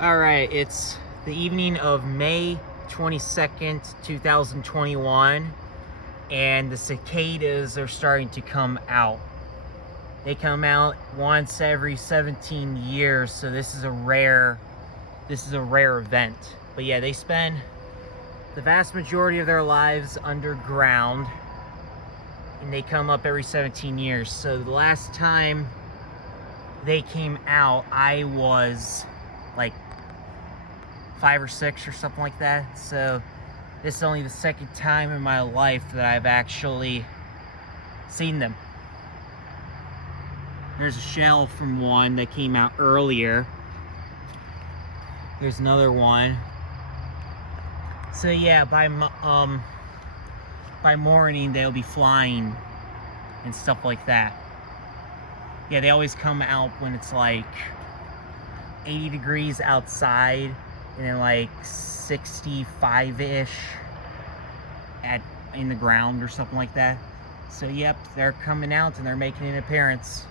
All right, it's the evening of May 22nd, 2021, and the cicadas are starting to come out. They come out once every 17 years, so this is a rare event. But yeah, they spend the vast majority of their lives underground, and they come up every 17 years. So the last time they came out, I was like 5 or 6 or something like that. So this is only the second time in my life that I've actually seen them. There's a shell from one that came out earlier. There's another one. So yeah, by morning they'll be flying and stuff like that. Yeah, they always come out when it's like 80 degrees outside and then like 65-ish in the ground or something like that. So yep, they're coming out and they're making an appearance.